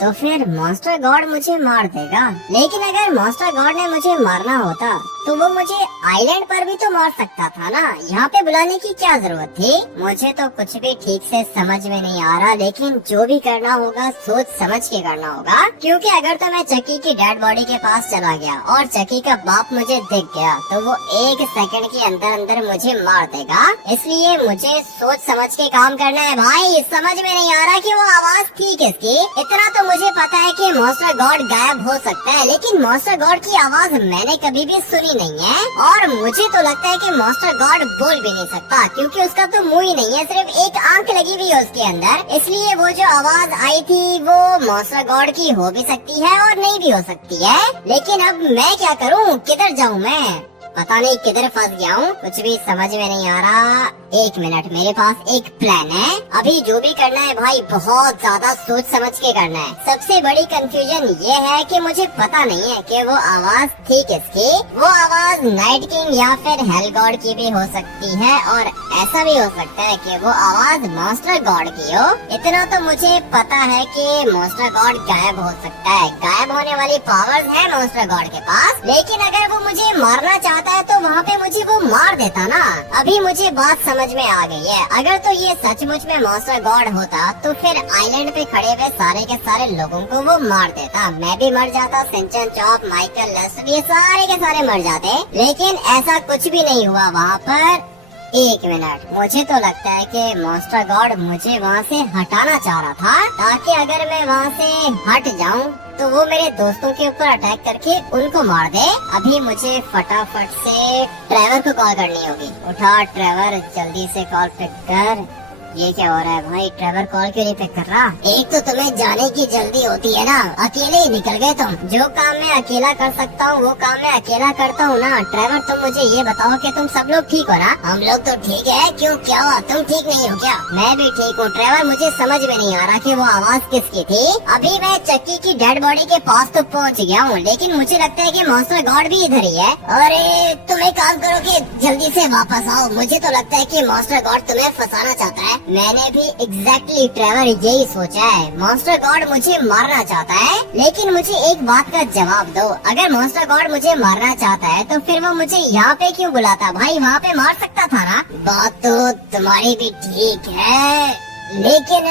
तो फिर मास्टर गॉड मुझे मार देगा, लेकिन अगर मास्टर गॉड ने मुझे मारना होता तो वो मुझे आइलैंड पर भी तो मार सकता था ना। यहाँ पे बुलाने की क्या जरूरत थी? मुझे तो कुछ भी ठीक से समझ में नहीं आ रहा, लेकिन जो भी करना होगा सोच समझ के करना होगा, क्योंकि अगर तो मैं चक्की की डेड बॉडी के पास चला गया और चक्की का बाप मुझे दिख गया तो वो 1 सेकंड के अंदर अंदर मुझे मार देगा। इसलिए मुझे सोच समझ के काम करना है भाई। समझ में नहीं आ रहा कि वो आवाज थी किसकी। इतना तो मुझे पता है कि मास्टर गॉड गायब हो सकता है, लेकिन मास्टर गॉड की आवाज मैंने कभी भी सुनी ही नहीं है। और मुझे तो लगता है कि मॉन्स्टर गॉड बोल भी नहीं सकता, क्योंकि उसका तो मुंह ही नहीं है, सिर्फ एक आंख लगी हुई है उसके अंदर। इसलिए वो जो आवाज आई थी वो मॉन्स्टर गॉड की हो भी सकती है और नहीं भी हो सकती है। लेकिन अब मैं क्या करूँ, किधर जाऊँ मैं, पता नहीं किधर फंस गया हूँ, कुछ भी समझ में नहीं आ रहा। एक मिनट, मेरे पास एक प्लान है। अभी जो भी करना है भाई बहुत ज्यादा सोच समझ के करना है। सबसे बड़ी कंफ्यूजन ये है कि मुझे पता नहीं है कि वो आवाज थी किसकी। वो आवाज नाइट किंग या फिर हेल गॉड की भी हो सकती है, और ऐसा भी हो सकता है कि वो आवाज मॉन्स्टर गॉड की हो। इतना तो मुझे पता है कि मॉन्स्टर गॉड गायब हो सकता है, गायब होने वाली पावर्स है मॉन्स्टर गॉड के पास। लेकिन अगर वो मुझे मारना चाहता है तो वहाँ पे मुझे वो मार देता ना। अभी मुझे बात समझ में आ गई है। अगर तो ये सचमुच में मॉन्स्टर गॉड होता तो फिर आइलैंड पे खड़े हुए सारे के सारे लोगों को वो मार देता, मैं भी मर जाता, सिंचन, चॉप, माइकल, लेस्टर, ये सारे के सारे मर जाते। लेकिन ऐसा कुछ भी नहीं हुआ वहाँ पर। एक मिनट, मुझे तो लगता है कि मॉन्स्टर गॉड मुझे वहाँ से हटाना चाह रहा था, ताकि अगर मैं वहाँ से हट जाऊँ तो वो मेरे दोस्तों के ऊपर अटैक करके उनको मार दे। अभी मुझे फटाफट से ट्रेवर को कॉल करनी होगी। उठा ट्रेवर, जल्दी से कॉल पिक कर। ये क्या हो रहा है भाई, ट्रेवर कॉल क्यों नहीं पिक कर रहा? एक तो तुम्हें जाने की जल्दी होती है ना, अकेले ही निकल गए तुम। जो काम मैं अकेला कर सकता हूँ वो काम मैं अकेला करता हूँ ना। ट्रेवर तुम मुझे ये बताओ कि तुम सब लोग ठीक हो ना? हम लोग तो ठीक है, क्यों क्या हुआ, तुम ठीक नहीं हो क्या? मैं भी ठीक हूँ ट्रेवर, मुझे समझ में नहीं आ रहा कि वो आवाज किसकी थी। अभी मैं चक्की की डेड बॉडी के पास तो पहुँच गया हूँ, लेकिन मुझे लगता है कि मॉन्स्टर गॉड भी इधर ही है। अरे तुम एक काम करो कि जल्दी से वापस आओ, मुझे तो लगता है कि मॉन्स्टर गॉड तुम्हें फंसाना चाहता है। मैंने भी एग्जैक्टली ट्रेवर यही सोचा है, मॉन्स्टर गॉड मुझे मारना चाहता है। लेकिन मुझे एक बात का जवाब दो, अगर मॉन्स्टर गॉड मुझे मारना चाहता है तो फिर वो मुझे यहाँ पे क्यों बुलाता? भाई वहाँ पे मार सकता था ना। बात तो तुम्हारी भी ठीक है, लेकिन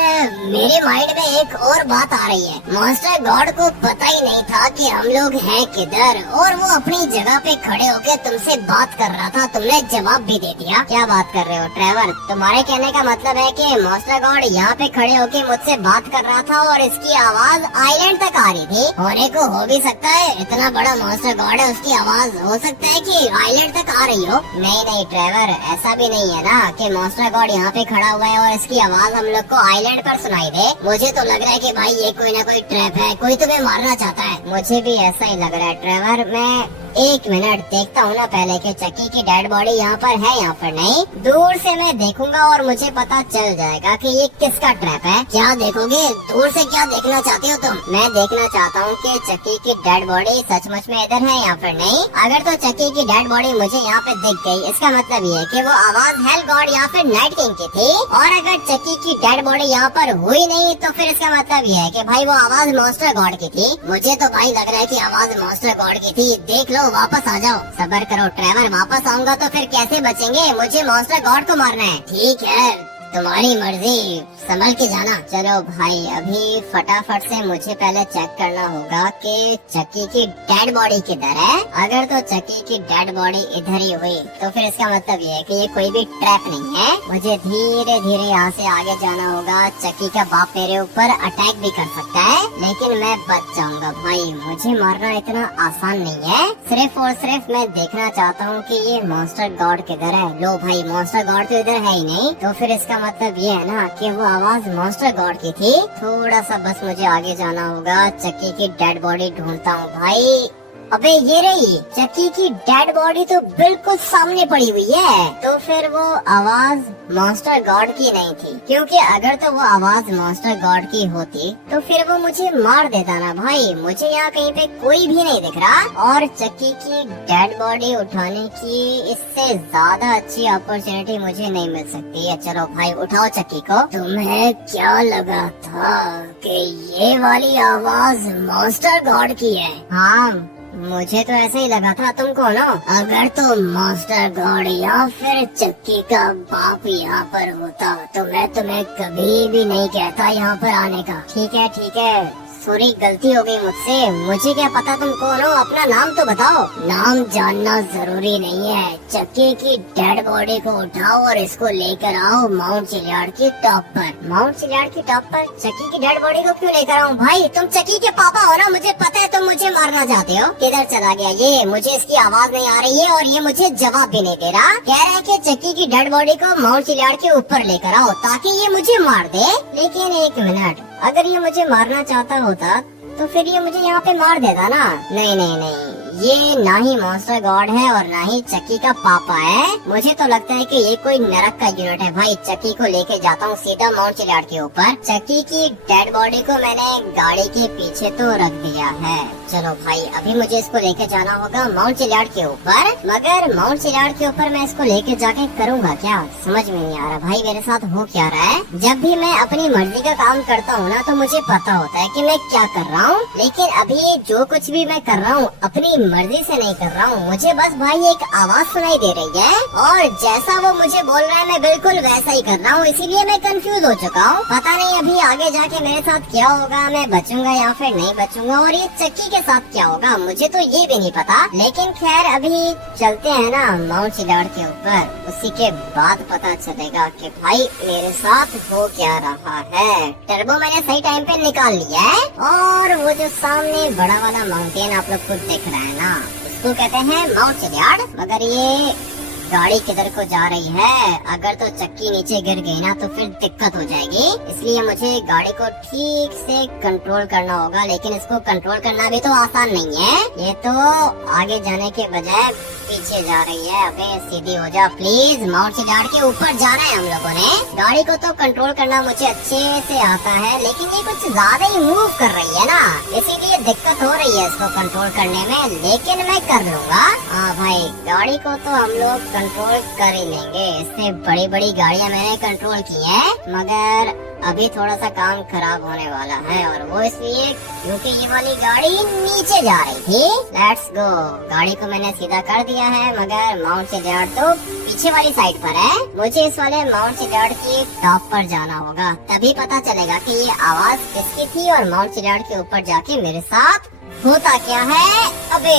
मेरे माइंड में एक और बात आ रही है। मॉन्स्टर गॉड को पता ही नहीं था कि हम लोग हैं किधर, और वो अपनी जगह पे खड़े होके तुमसे बात कर रहा था, तुमने जवाब भी दे दिया। क्या बात कर रहे हो ट्रेवर? तुम्हारे कहने का मतलब है कि मॉन्स्टर गॉड यहाँ पे खड़े होके मुझसे बात कर रहा था और इसकी आवाज आइलैंड तक आ रही थी? होने को हो भी सकता है, इतना बड़ा मॉन्स्टर गॉड है, उसकी आवाज हो सकता है कि आइलैंड तक आ रही हो। नहीं ट्रेवर, ऐसा भी नहीं है ना कि मॉन्स्टर गॉड यहाँ पे खड़ा हुआ है और इसकी आवाज हम लोग को आइलैंड पर सुनाई दे। मुझे तो लग रहा है कि भाई ये कोई ना कोई ट्रैप है, कोई तुम्हें मारना चाहता है। मुझे भी ऐसा ही लग रहा है ट्रेवर। मैं एक मिनट देखता हूँ ना पहले कि चक्की की डेड बॉडी यहाँ पर है या फिर नहीं। दूर से मैं देखूंगा और मुझे पता चल जाएगा कि ये किसका ट्रैप है। क्या देखोगे? दूर से क्या देखना चाहते हो तुम? मैं देखना चाहता हूँ कि चक्की की डेड बॉडी सचमुच में इधर है या फिर नहीं। अगर तो चक्की की डेड बॉडी मुझे यहाँ पे दिख गई, इसका मतलब ये है कि वो आवाज हेल गॉड या फिर नाइट किंग की थी। और अगर चक्की की डेड बॉडी यहाँ पर हुई नहीं तो फिर इसका मतलब ये है कि भाई वो आवाज मॉन्स्टर गॉड की थी। मुझे तो भाई लग रहा है कि आवाज मॉन्स्टर गॉड की थी। देख लो, वापस आ जाओ। सब्र करो ट्रेवर, वापस आऊंगा तो फिर कैसे बचेंगे? मुझे मॉन्स्टर गॉड को मारना है। ठीक है, तुम्हारी मर्जी, संभल के जाना। चलो भाई, अभी फटाफट से मुझे पहले चेक करना होगा कि चक्की की डेड बॉडी किधर है। अगर तो चक्की की डेड बॉडी इधर ही हुई तो फिर इसका मतलब ये है कि ये कोई भी ट्रैप नहीं है। मुझे धीरे धीरे यहाँ से आगे जाना होगा। चक्की का बाप मेरे ऊपर अटैक भी कर सकता है, लेकिन मैं बच जाऊंगा। भाई मुझे मारना इतना आसान नहीं है। सिर्फ और सिर्फ मैं देखना चाहता हूँ कि ये मॉन्स्टर गॉड किधर है। लो भाई, मॉन्स्टर गॉड तो इधर है ही नहीं, तो फिर इसका मतलब ये है ना कि वो आवाज मॉन्स्टर गॉड की थी। थोड़ा सा बस मुझे आगे जाना होगा। चक्की की डेड बॉडी ढूंढता हूँ भाई। अबे ये रही, चक्की की डेड बॉडी तो बिल्कुल सामने पड़ी हुई है। तो फिर वो आवाज मॉन्स्टर गॉड की नहीं थी, क्योंकि अगर तो वो आवाज मॉन्स्टर गॉड की होती तो फिर वो मुझे मार देता ना। भाई मुझे यहाँ कहीं पे कोई भी नहीं दिख रहा, और चक्की की डेड बॉडी उठाने की इससे ज्यादा अच्छी अपॉर्चुनिटी मुझे नहीं मिल सकती है। चलो भाई, उठाओ चक्की को। तुम्हें क्या लगा था कि ये वाली आवाज मॉन्स्टर गॉड की है? हाँ, मुझे तो ऐसा ही लगा था। तुम कौन हो? अगर तो मॉन्स्टर गॉड या फिर चक्की का बाप यहाँ पर होता तो मैं तुम्हें कभी भी नहीं कहता यहाँ पर आने का। ठीक है, सॉरी, गलती हो गई मुझसे। मुझे क्या पता तुम कौन हो, अपना नाम तो बताओ। नाम जानना जरूरी नहीं है। चक्की की डेड बॉडी को उठाओ और इसको लेकर आओ माउंट चिलियार्ड की टॉप पर। माउंट चिलियार्ड की टॉप पर चक्की की डेड बॉडी को क्यों लेकर आऊँ? भाई तुम चक्की के पापा हो ना, मुझे पता है तुम मुझे मारना चाहते हो? किधर चला गया ये? मुझे इसकी आवाज नहीं आ रही है और ये मुझे जवाब भी नहीं दे रहा। कह रहा है कि चक्की की डेड बॉडी को माउंट चिलियाड के ऊपर लेकर आओ ताकि ये मुझे मार दे। लेकिन एक मिनट, अगर ये मुझे मारना चाहता होता तो फिर ये मुझे यहाँ पे मार देता ना। नहीं नहीं नहीं, ये ना ही मॉन्स्टर गॉड है और ना ही चक्की का पापा है। मुझे तो लगता है कि ये कोई नरक का यूनिट है। भाई चक्की को लेके जाता हूँ सीधा माउंट चिलियाड के ऊपर। चक्की की डेड बॉडी को मैंने गाड़ी के पीछे तो रख दिया है। चलो भाई, अभी मुझे इसको लेके जाना होगा माउंट चिलियाड के ऊपर। मगर माउंट चिलियाड के ऊपर मैं इसको लेके जाके करूँगा क्या, समझ में नहीं आ रहा। भाई मेरे साथ हो क्या रहा है? जब भी मैं अपनी मर्जी का काम करता हूँ ना तो मुझे पता होता है कि मैं क्या कर रहा हूँ, लेकिन अभी जो कुछ भी मैं कर रहा हूँ अपनी मर्जी से नहीं कर रहा हूँ। मुझे बस भाई एक आवाज सुनाई दे रही है और जैसा वो मुझे बोल रहा है मैं बिल्कुल वैसा ही कर रहा हूँ, इसीलिए मैं कंफ्यूज हो चुका हूँ। पता नहीं अभी आगे जाके मेरे साथ क्या होगा, मैं बचूंगा या फिर नहीं बचूंगा, और ये चक्की के साथ क्या होगा मुझे तो ये भी नहीं पता। लेकिन खैर अभी चलते हैं ना माउंट चिलियाड के ऊपर, उसी के बाद पता चलेगा कि भाई मेरे साथ हो क्या रहा है। टर्बो मैंने सही टाइम पे निकाल लिया है और वो जो सामने बड़ा वाला माउंटेन आप लोग खुद देख रहे हैं ना, उसको कहते हैं माउंट चिलियाड। मगर ये गाड़ी किधर को जा रही है? अगर तो चक्की नीचे गिर गई ना तो फिर दिक्कत हो जाएगी, इसलिए मुझे गाड़ी को ठीक से कंट्रोल करना होगा। लेकिन इसको कंट्रोल करना भी तो आसान नहीं है, ये तो आगे जाने के बजाय पीछे जा रही है। अबे सीधी हो जा प्लीज, माउंट चिलियाड के ऊपर जाना है हम लोगों ने। गाड़ी को तो कंट्रोल करना मुझे अच्छे से आता है, लेकिन ये कुछ ज्यादा ही मूव कर रही है ना, इसीलिए दिक्कत हो रही है इसको कंट्रोल करने में। लेकिन मैं कर लूंगा। हाँ भाई, गाड़ी को तो हम लोग कंट्रोल कर ही लेंगे। इससे बड़ी बड़ी गाड़ियाँ मैंने कंट्रोल की है, मगर अभी थोड़ा सा काम खराब होने वाला है, और वो इसलिए क्योंकि ये वाली गाड़ी नीचे जा रही थी। लेट्स गो, गाड़ी को मैंने सीधा कर दिया है, मगर माउंट चिलियाड तो पीछे वाली साइड पर है। मुझे इस वाले माउंट चिलियाड की टॉप पर जाना होगा, तभी पता चलेगा कि ये आवाज किसकी थी और माउंट चिलियाड के ऊपर जाके मेरे साथ होता क्या है। अबे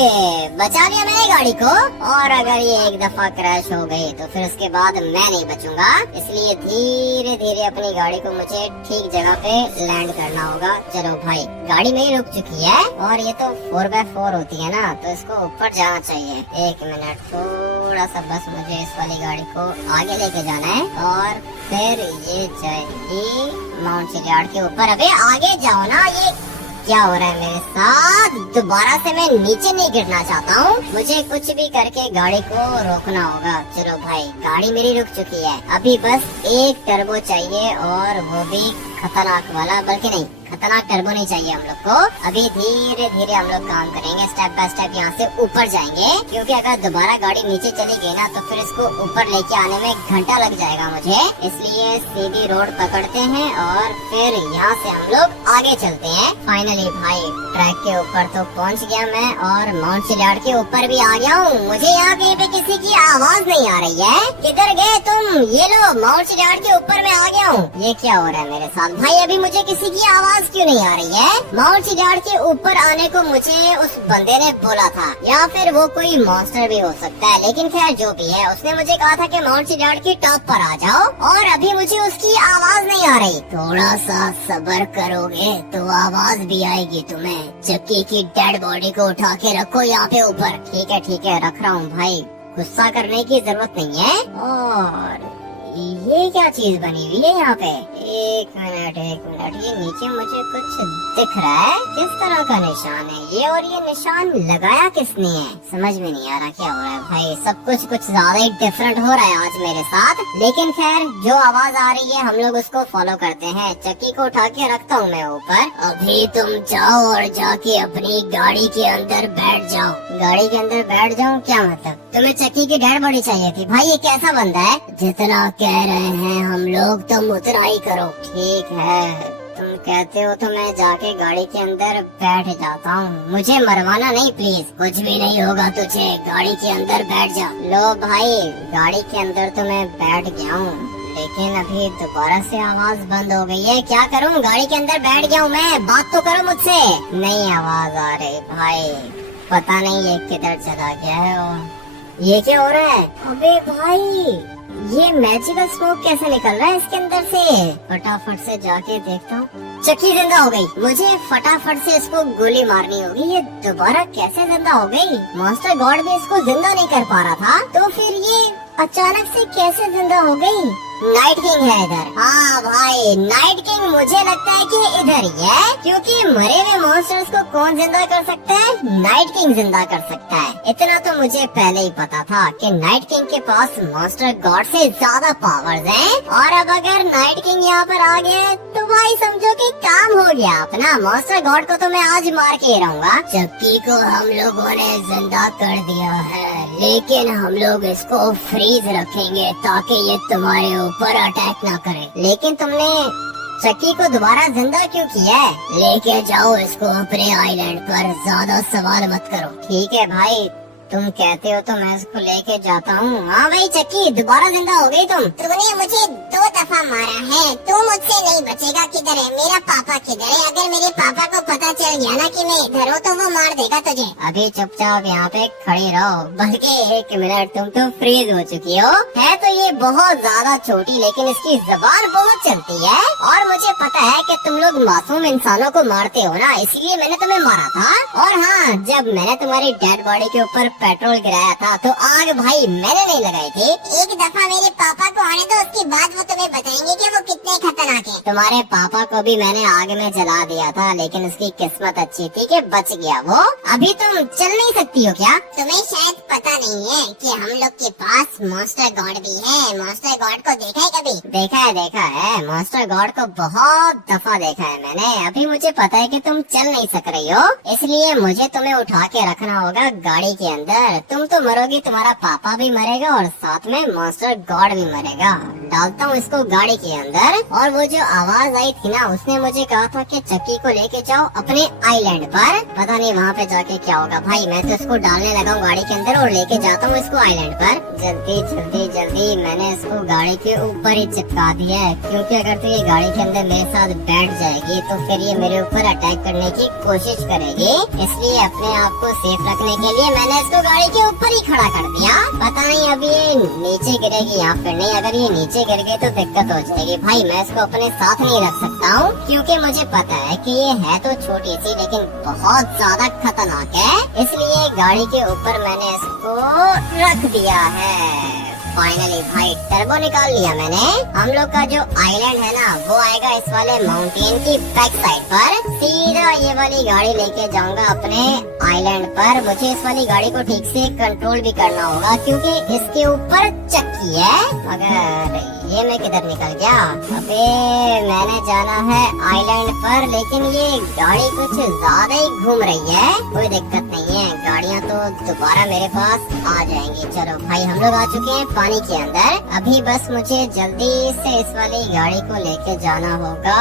बचा लिया मैंने गाड़ी को, और अगर ये एक दफा क्रैश हो गई तो फिर उसके बाद मैं नहीं बचूंगा, इसलिए धीरे धीरे अपनी गाड़ी को मुझे ठीक जगह पे लैंड करना होगा। चलो भाई, गाड़ी मेरी रुक चुकी है और ये तो 4x4 होती है ना, तो इसको ऊपर जाना चाहिए। एक मिनट, थोड़ा सा बस मुझे इस वाली गाड़ी को आगे लेके जाना है और फिर ये जाएगी माउंट चिलियाड के ऊपर। अबे आगे जाओ ना, ये क्या हो रहा है मेरे साथ? दोबारा से मैं नीचे नहीं गिरना चाहता हूँ, मुझे कुछ भी करके गाड़ी को रोकना होगा। चलो भाई, गाड़ी मेरी रुक चुकी है, अभी बस एक टर्बो चाहिए, और वो भी खतरनाक वाला, बल्कि नहीं, खतरनाक टर्बो नहीं चाहिए हम लोग को। अभी धीरे धीरे हम लोग काम करेंगे, स्टेप बाय स्टेप यहाँ से ऊपर जाएंगे, क्योंकि अगर दोबारा गाड़ी नीचे चली गई ना तो फिर इसको ऊपर लेके आने में घंटा लग जाएगा मुझे। इसलिए सीधी रोड पकड़ते हैं और फिर यहाँ से हम लोग आगे चलते हैं। फाइनली भाई, ट्रैक के ऊपर तो पहुँच गया मैं, और माउंट चिलियाड के ऊपर भी आ गया हूँ। मुझे यहाँ कहीं पे किसी की आवाज नहीं आ रही है। किधर गए तुम? ये लो, माउंट चिलियाड के ऊपर मैं आ गया हूँ। ये क्या हो रहा है मेरे साथ भाई? अभी मुझे किसी की आवाज क्यों नहीं आ रही है? माउंट चिलियाड के ऊपर आने को मुझे उस बंदे ने बोला था, या फिर वो कोई मॉन्स्टर भी हो सकता है, लेकिन खैर जो भी है, उसने मुझे कहा था कि माउंट चिलियाड की टॉप पर आ जाओ, और अभी मुझे उसकी आवाज नहीं आ रही। थोड़ा सा सब्र करोगे तो आवाज भी आएगी तुम्हें। चक्की की डेड बॉडी को उठा के रखो यहाँ पे ऊपर। ठीक है रख रहा हूँ भाई, गुस्सा करने की जरूरत नहीं है। और ये क्या चीज बनी हुई है यहाँ पे? एक मिनट, ये नीचे मुझे कुछ दिख रहा है, किस तरह का निशान है ये, और ये निशान लगाया किसने है? समझ में नहीं आ रहा क्या हो रहा है भाई। सब कुछ ज्यादा ही डिफरेंट हो रहा है आज मेरे साथ। लेकिन खैर, जो आवाज आ रही है हम लोग उसको फॉलो करते हैं। चक्की को उठा के रखता हूँ मैं ऊपर। अभी तुम जाओ और जाके अपनी गाड़ी के अंदर बैठ जाओ। गाड़ी के अंदर बैठ जाऊँ? क्या मतलब? तुम्हें चक्की की डेड बॉडी चाहिए थी? भाई ये कैसा बंदा है? जितना कह रहे हैं हम लोग तुम उतना ही करो। ठीक है, तुम कहते हो तो मैं जाके गाड़ी के अंदर बैठ जाता हूँ। मुझे मरवाना नहीं प्लीज, कुछ भी नहीं होगा तुझे, गाड़ी के अंदर बैठ जा। लो भाई, गाड़ी के अंदर तो मैं बैठ गया हूँ, लेकिन अभी दोबारा से आवाज बंद हो गई है। क्या करूँ? गाड़ी के अंदर बैठ गया हूँ मैं, बात तो करो मुझसे। नहीं आवाज आ रही भाई, पता नहीं ये किधर चला गया है। और ये क्या हो रहा है? अबे भाई, ये मैजिकल स्मोक कैसे निकल रहा है इसके अंदर से? फटाफट से जाके देखता हूँ। चक्की जिंदा हो गई। मुझे फटाफट से इसको गोली मारनी होगी। ये दोबारा कैसे जिंदा हो गई? मास्टर गॉड भी इसको जिंदा नहीं कर पा रहा था, तो फिर ये अचानक से कैसे जिंदा हो गई? नाइट किंग है इधर। हाँ भाई, नाइट किंग मुझे लगता है कि इधर ही है, क्योंकि मरे हुए मॉन्स्टर्स को कौन जिंदा कर सकता है? नाइट किंग जिंदा कर सकता है। इतना तो मुझे पहले ही पता था कि नाइट किंग के पास मॉन्स्टर गॉड से ज्यादा पावर्स हैं। और अब अगर नाइट किंग यहाँ पर आ गया तो भाई समझो कि काम हो गया अपना। मॉन्स्टर गॉड को तो मैं आज मार के रहूंगा। चक्की को हम लोगों ने जिंदा कर दिया है, लेकिन हम लोग इसको फ्रीज रखेंगे ताकि ये तुम्हारे ऊपर अटैक ना करे। लेकिन तुमने चक्की को दोबारा जिंदा क्यों किया है? लेके जाओ इसको अपने आइलैंड पर, ज्यादा सवाल मत करो। ठीक है भाई, तुम कहते हो तो मैं इसको लेके जाता हूँ। हाँ भाई चक्की, दोबारा जिंदा हो गई तुम। तूने मुझे 2 दफा मारा है, तू मुझसे नहीं बचेगा। किधर है मेरा पापा? किधर है? अगर मेरे पापा को पता चल गया ना कि मैं इधर हूँ तो वो मार देगा तुझे। अभी चुपचाप यहाँ पे खड़ी रहो, बल्कि 1 मिनट, तुम तो फ्रीज हो चुकी हो। है तो ये बहुत ज्यादा छोटी, लेकिन इसकी जबान बहुत चलती है। और मुझे पता है कि तुम लोग मासूम इंसानों को मारते हो ना, इसलिए मैंने तुम्हें मारा था। और हाँ, जब मैंने तुम्हारी डेड बॉडी के ऊपर पेट्रोल गिराया था तो आग भाई मैंने नहीं लगाई थी। एक दफा मेरे पापा को आने दो, उसके बाद वो तुम्हें बताएंगे कि वो कितने खतरनाक हैं। तुम्हारे पापा को भी मैंने आग में जला दिया था, लेकिन उसकी किस्मत अच्छी थी कि बच गया वो। अभी तुम चल नहीं सकती हो क्या? तुम्हें शायद पता नहीं है कि हम लोग के पास मॉन्स्टर गॉड भी है। मॉन्स्टर गॉड को देखा है कभी? देखा है मॉन्स्टर गॉड को बहुत दफा देखा है मैंने। अभी मुझे पता है कि तुम चल नहीं सक रही हो, इसलिए मुझे तुम्हें उठा के रखना होगा गाड़ी के अंदर। तुम तो मरोगी, तुम्हारा पापा भी मरेगा और साथ में मॉन्स्टर गॉड भी मरेगा। डालता हूँ इसको गाड़ी के अंदर। और वो जो आवाज आई थी ना, उसने मुझे कहा था कि चक्की को लेके जाओ अपने आइलैंड पर। पता नहीं वहाँ पे जाके क्या होगा भाई। मैं तो इसको डालने लगा हूँ गाड़ी के अंदर और लेके जाता हूँ इसको आइलैंड पर। जल्दी मैंने इसको गाड़ी के ऊपर ही चिपका दिया है, क्योंकि अगर तो ये गाड़ी के अंदर मेरे साथ बैठ जाएगी तो फिर ये मेरे ऊपर अटैक करने की कोशिश करेगी। इसलिए अपने आप को सेफ रखने के लिए मैंने इसको गाड़ी के ऊपर ही खड़ा कर दिया। पता नहीं अभी ये नीचे गिरेगी या फिर नहीं। अगर ये नीचे गिर गई तो दिक्कत हो जाएगी भाई। मैं इसको अपने साथ नहीं रख सकता हूँ, क्योंकि मुझे पता है कि ये है तो छोटी सी, लेकिन बहुत ज्यादा खतरनाक है। इसलिए गाड़ी के ऊपर मैंने इसको रख दिया है। फाइनली भाई टर्बो निकाल लिया मैंने। हम लोग का जो आइलैंड है ना, वो आएगा इस वाले माउंटेन की बैक साइड पर। सीधा ये वाली गाड़ी लेके जाऊंगा अपने आइलैंड पर। मुझे इस वाली गाड़ी को ठीक से कंट्रोल भी करना होगा, क्योंकि इसके ऊपर चक्की है। मगर ये मैं किधर निकल गया? अबे मैंने जाना है आइलैंड पर, लेकिन ये गाड़ी कुछ ज्यादा ही घूम रही है। कोई दिक्कत नहीं है, गाड़ियाँ तो दोबारा मेरे पास आ जाएंगी। चलो भाई, हम लोग आ चुके हैं पानी के अंदर। अभी बस मुझे जल्दी से इस वाली गाड़ी को लेके जाना होगा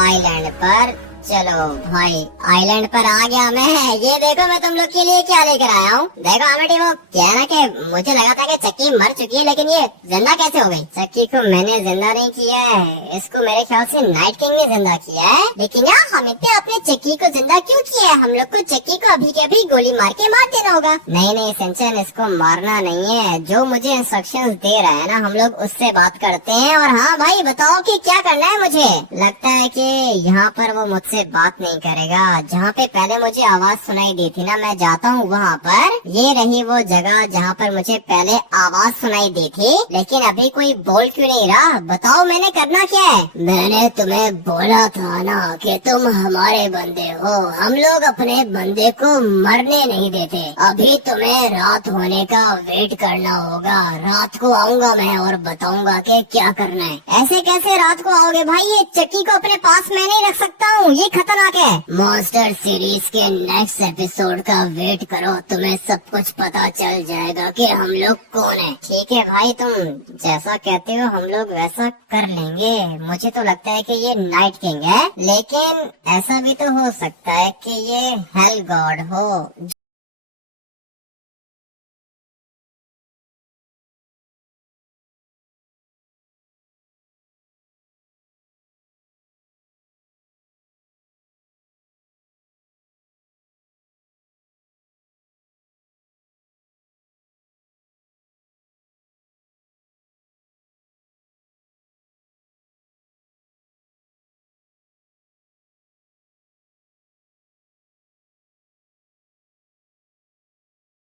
आइलैंड पर। चलो भाई, आइलैंड पर आ गया मैं। ये देखो मैं तुम लोग के लिए क्या लेकर आया हूँ। देखो अमिटी, वो कहना कि मुझे लगा था कि चक्की मर चुकी है, लेकिन ये जिंदा कैसे हो गई? चक्की को मैंने जिंदा नहीं किया है, इसको मेरे ख्याल से नाइट किंग ने जिंदा किया है। लेकिन यार अमिटी, आपने चक्की को जिंदा क्यों किया है? हम लोग को चक्की को अभी के अभी गोली मार के मार देना होगा। नहीं सिंचन, इसको मारना नहीं है। जो मुझे इंस्ट्रक्शंस दे रहा है ना, हम लोग उससे बात करते हैं। और हाँ भाई, बताओ कि क्या करना है मुझे? लगता है कि यहाँ पर वो मुझसे बात नहीं करेगा। जहाँ पे पहले मुझे आवाज सुनाई दी थी ना, मैं जाता हूँ वहाँ पर। ये रही वो जगह जहाँ पर मुझे पहले आवाज सुनाई दी थी, लेकिन अभी कोई बोल क्यों नहीं रहा? बताओ मैंने करना क्या है? मैंने तुम्हें बोला था ना कि तुम हमारे बंदे हो। हम लोग अपने बंदे को मरने नहीं देते। अभी तुम्हें रात होने का वेट करना होगा। रात को आऊंगा मैं और बताऊंगा कि क्या करना है। ऐसे कैसे रात को आओगे भाई? ये चक्की को अपने पास मैं नहीं रख सकता हूँ, ये खतरनाक है। मॉन्स्टर सीरीज के नेक्स्ट एपिसोड का वेट करो, तुम्हें सब कुछ पता चल जाएगा कि हम लोग कौन है। ठीक है भाई, तुम जैसा कहते हो हम लोग वैसा कर लेंगे। मुझे तो लगता है कि ये नाइट किंग है, लेकिन ऐसा भी तो हो सकता है कि ये हेल गॉड हो।